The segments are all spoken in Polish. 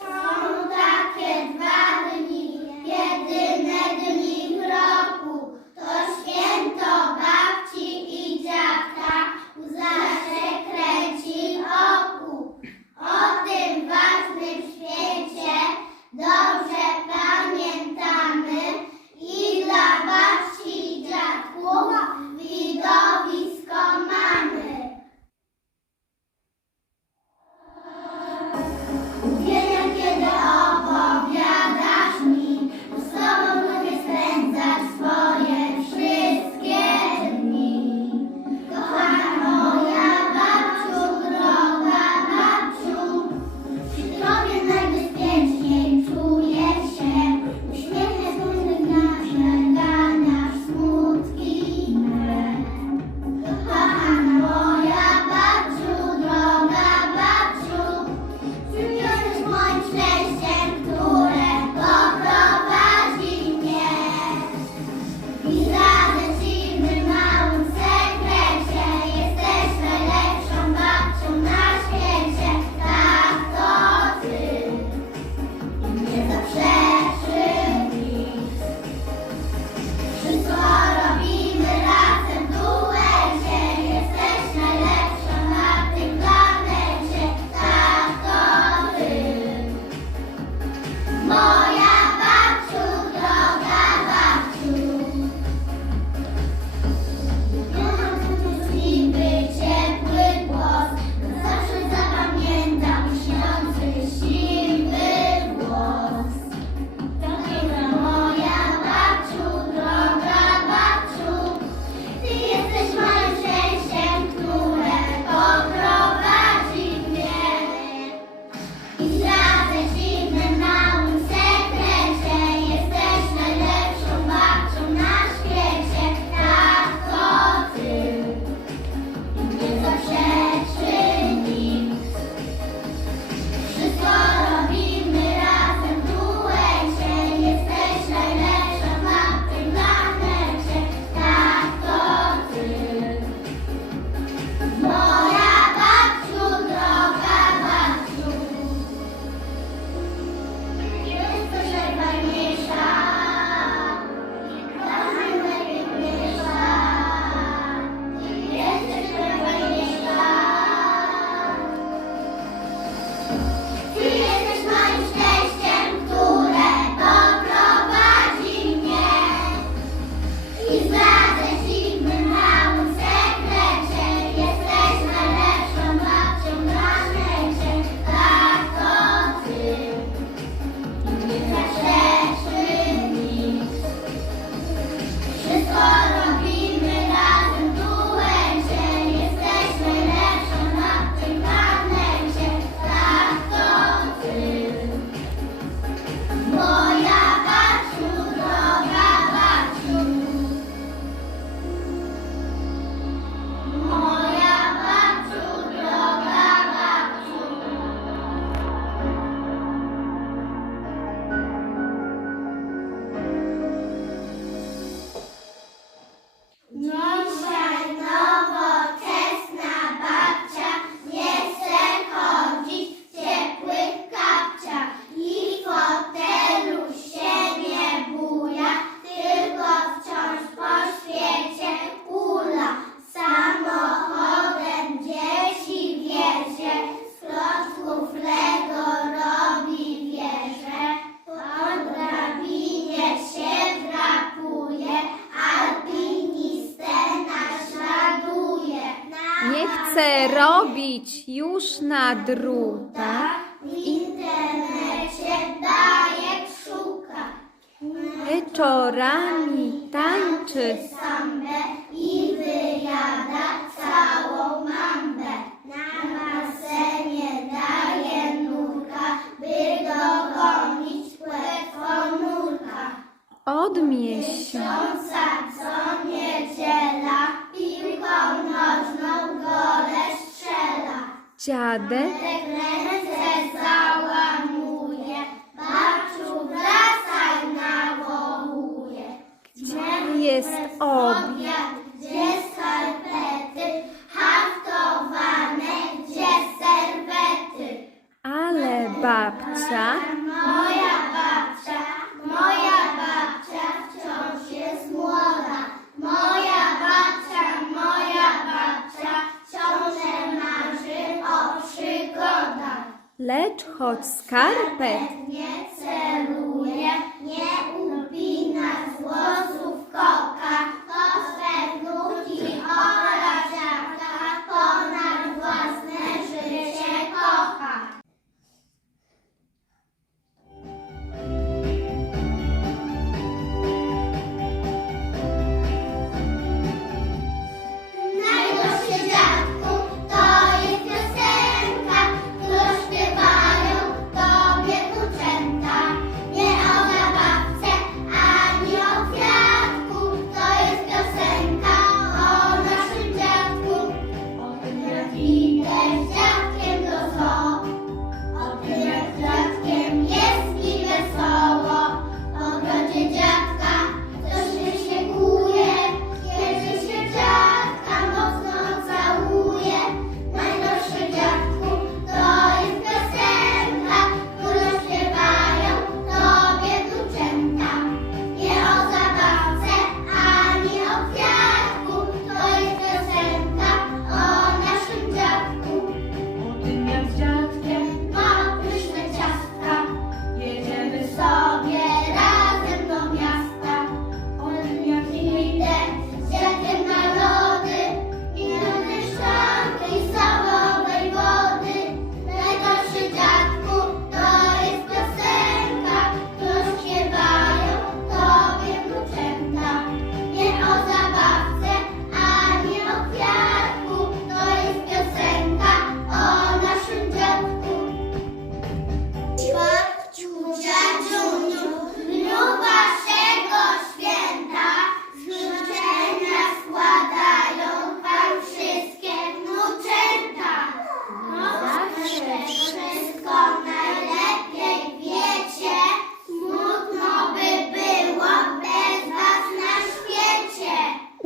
Amen. robić już na druta. W internecie dajek szuka. Wieczorami tańczy sambę i wyjada całą mambę. Na basenie daje nurka, by dogonić płetwą nurka. Od miesiąca co niedziela piłką nożną Сяде, Сяде. choć skarpet nie?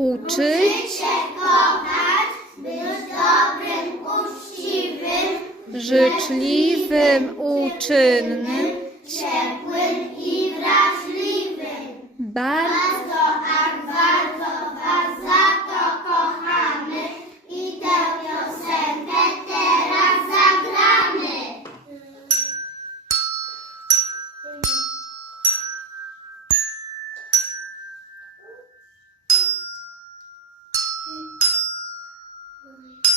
uczy. Dobrym, uczciwym, życzliwym, uczynnym. Bye.